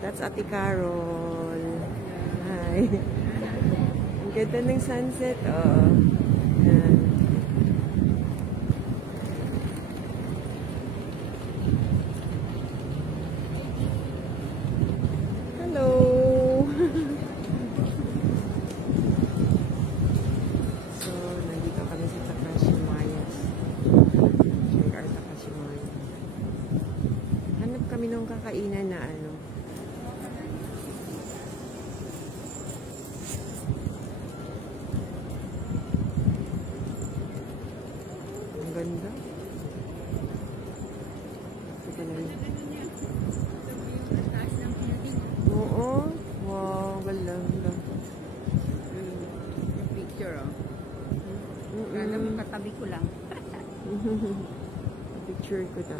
That's Ate Carol. Hi. Ang ganda ng sunset, oh. Yan. Hello. So, nandito kami sa Takashimayas. Check Takashimayas. Hanap kami ng kakainan na ano. Ang ganda. Ito na yun. Oo. Wow, ganda. Yung picture, oh. Kala mo katabi ko lang. Picture ko na.